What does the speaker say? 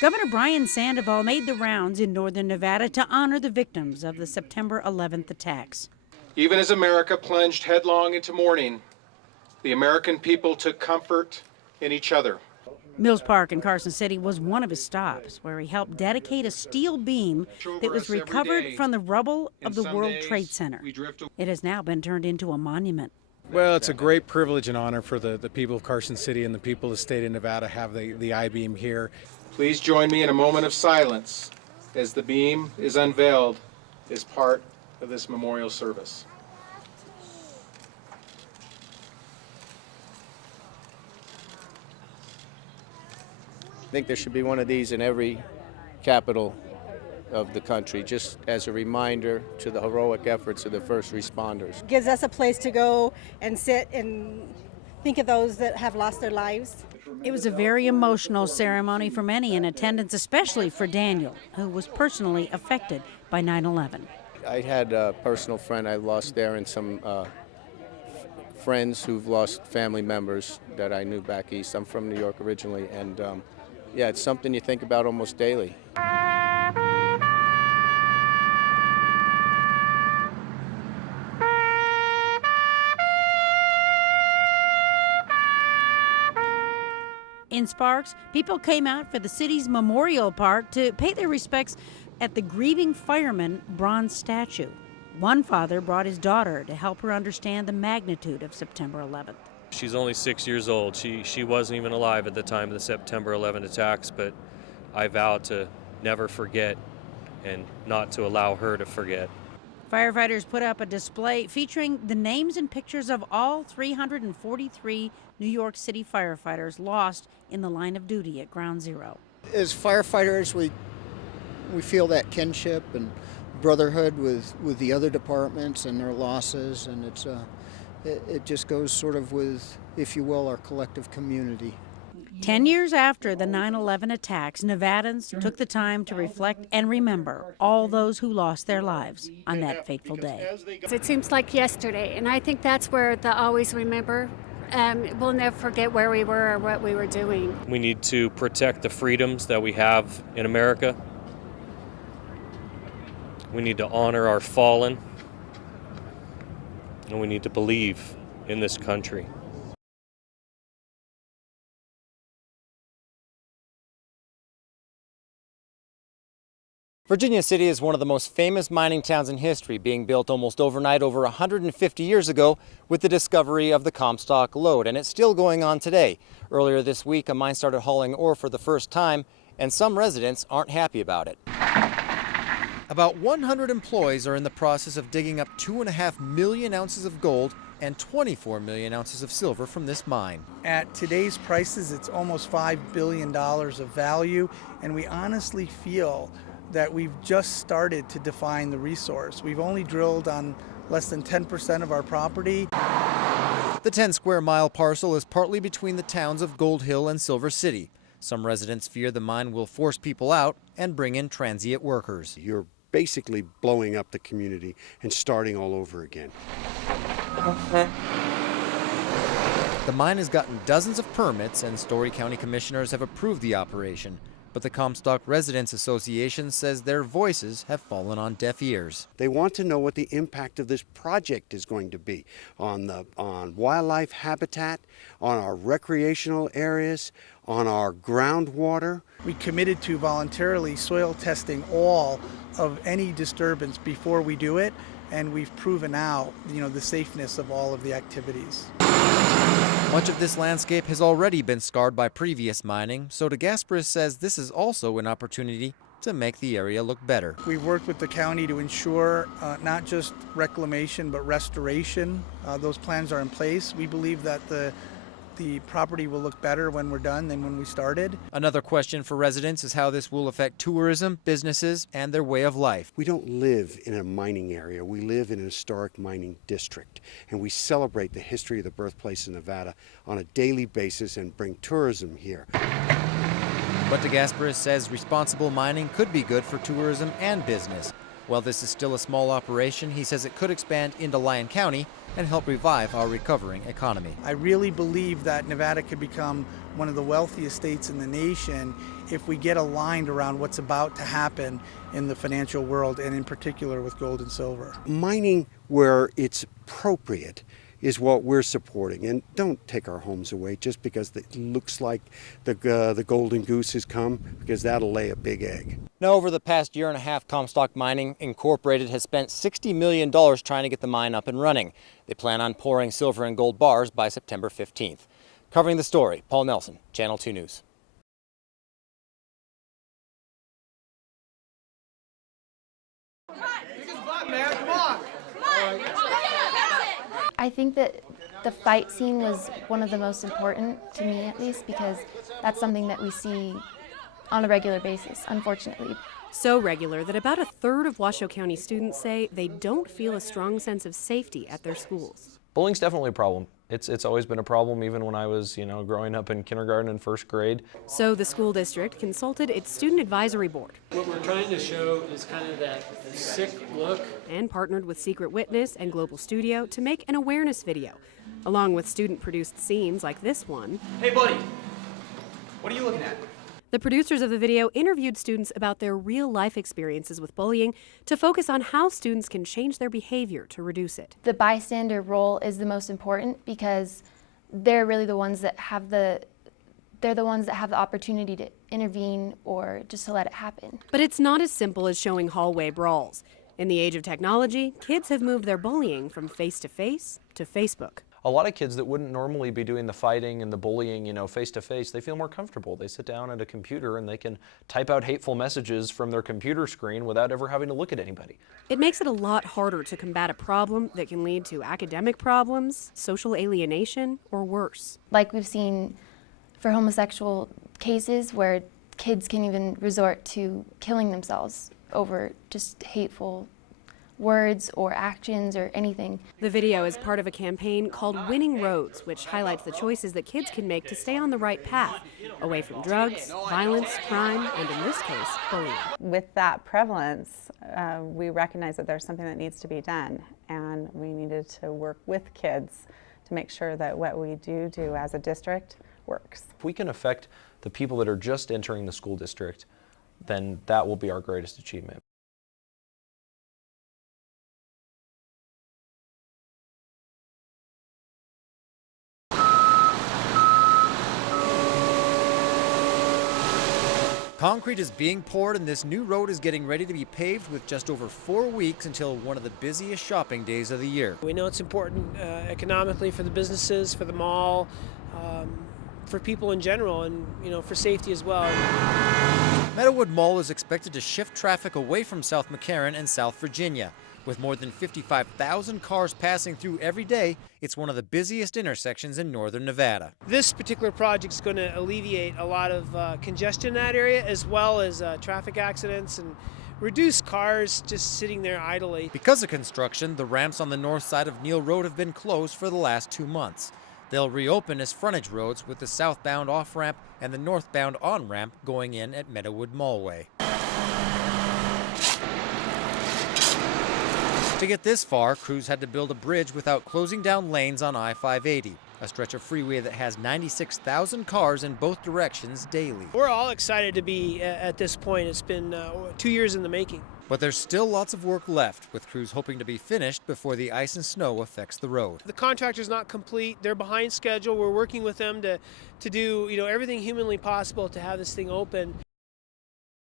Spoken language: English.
Governor Brian Sandoval made the rounds in northern Nevada to honor the victims of the September 11th attacks. Even as America plunged headlong into mourning, the American people took comfort in each other. Mills Park in Carson City was one of his stops, where he helped dedicate a steel beam that was recovered from the rubble of the World Trade Center. It has now been turned into a monument. Well, it's a great privilege and honor for the people of Carson City and the people of the state of Nevada to have the I-beam here. Please join me in a moment of silence as the beam is unveiled as part of this memorial service. I think there should be one of these in every capital of the country, just as a reminder to the heroic efforts of the first responders. Gives us a place to go and sit and think of those that have lost their lives. It was a very emotional ceremony for many in attendance, especially for Daniel, who was personally affected by 9/11. I had a personal friend I lost there and some friends who've lost family members that I knew back east. I'm from New York originally, and yeah, it's something you think about almost daily. In Sparks, people came out for the city's Memorial Park to pay their respects at the grieving fireman bronze statue. One father brought his daughter to help her understand the magnitude of September 11th. She's only 6 years old. She wasn't even alive at the time of the September 11 attacks, but I vowed to never forget and not to allow her to forget. Firefighters put up a display featuring the names and pictures of all 343 New York City firefighters lost in the line of duty at Ground Zero. As firefighters, we feel that kinship and brotherhood with the other departments and their losses, and it just goes sort of with, if you will, our collective community. 10 years after the 9/11 attacks, Nevadans took the time to reflect and remember all those who lost their lives on that fateful day. It seems like yesterday, and I think that's where the always remember. We'll never forget where we were or what we were doing. We need to protect the freedoms that we have in America. We need to honor our fallen, and we need to believe in this country. Virginia City is one of the most famous mining towns in history, being built almost overnight over 150 years ago with the discovery of the Comstock lode, and it's still going on today. Earlier this week, a mine started hauling ore for the first time, and some residents aren't happy about it. About 100 employees are in the process of digging up 2.5 million ounces of gold and 24 million ounces of silver from this mine. At today's prices, it's almost $5 billion of value, and we honestly feel that we've just started to define the resource. We've only drilled on less than 10% of our property. The 10-square-mile parcel is partly between the towns of Gold Hill and Silver City. Some residents fear the mine will force people out and bring in transient workers. You're basically blowing up the community and starting all over again. The mine has gotten dozens of permits, and Story County commissioners have approved the operation. But the Comstock Residents Association says their voices have fallen on deaf ears. They want to know what the impact of this project is going to be on wildlife habitat, on our recreational areas, on our groundwater. We committed to voluntarily soil testing all of any disturbance before we do it, and we've proven out, the safeness of all of the activities. Much of this landscape has already been scarred by previous mining, so DeGasperis says this is also an opportunity to make the area look better. We've worked with the county to ensure not just reclamation but restoration. Those plans are in place. We believe that the property will look better when we're done than when we started. Another question for residents is how this will affect tourism, businesses, and their way of life. We don't live in a mining area. We live in an historic mining district, and we celebrate the history of the birthplace of Nevada on a daily basis and bring tourism here. But DeGasperis says responsible mining could be good for tourism and business. While this is still a small operation, he says it could expand into Lyon County and help revive our recovering economy. I really believe that Nevada could become one of the wealthiest states in the nation if we get aligned around what's about to happen in the financial world, and in particular with gold and silver. Mining where it's appropriate is what we're supporting. And don't take our homes away just because it looks like the golden goose has come, because that'll lay a big egg. Now, over the past year and a half, Comstock Mining Incorporated has spent $60 million trying to get the mine up and running. They plan on pouring silver and gold bars by September 15th. Covering the story, Paul Nelson, Channel 2 News. I think that the fight scene was one of the most important, to me at least, because that's something that we see on a regular basis, unfortunately. So regular that about a third of Washoe County students say they don't feel a strong sense of safety at their schools. Bullying's definitely a problem. It's always been a problem, even when I was, growing up in kindergarten and first grade. So the school district consulted its student advisory board. What we're trying to show is kind of that sick look. And partnered with Secret Witness and Global Studio to make an awareness video, along with student-produced scenes like this one. Hey, buddy, what are you looking at? The producers of the video interviewed students about their real-life experiences with bullying to focus on how students can change their behavior to reduce it. The bystander role is the most important because they're really the ones that have the opportunity to intervene or just to let it happen. But it's not as simple as showing hallway brawls. In the age of technology, kids have moved their bullying from face-to-face to Facebook. A lot of kids that wouldn't normally be doing the fighting and the bullying, face to face, they feel more comfortable. They sit down at a computer and they can type out hateful messages from their computer screen without ever having to look at anybody. It makes it a lot harder to combat a problem that can lead to academic problems, social alienation, or worse. Like we've seen for homosexual cases where kids can even resort to killing themselves over just hateful words or actions or anything. The video is part of a campaign called Winning Roads, which highlights the choices that kids can make to stay on the right path, away from drugs, violence, crime, and in this case, bullying. With that prevalence, we recognize that there's something that needs to be done, and we needed to work with kids to make sure that what we do as a district works. If we can affect the people that are just entering the school district, then that will be our greatest achievement. Concrete is being poured and this new road is getting ready to be paved with just over 4 weeks until one of the busiest shopping days of the year. We know it's important economically for the businesses, for the mall, for people in general, and for safety as well. Meadowood Mall is expected to shift traffic away from South McCarran and South Virginia. With more than 55,000 cars passing through every day, it's one of the busiest intersections in northern Nevada. This particular project is going to alleviate a lot of congestion in that area, as well as traffic accidents, and reduce cars just sitting there idly. Because of construction, the ramps on the north side of Neal Road have been closed for the last 2 months. They'll reopen as frontage roads with the southbound off-ramp and the northbound on-ramp going in at Meadowood Mallway. To get this far, crews had to build a bridge without closing down lanes on I-580, a stretch of freeway that has 96,000 cars in both directions daily. We're all excited to be at this point. It's been 2 years in the making. But there's still lots of work left, with crews hoping to be finished before the ice and snow affects the road. The contractor's not complete. They're behind schedule. We're working with them to do everything humanly possible to have this thing open.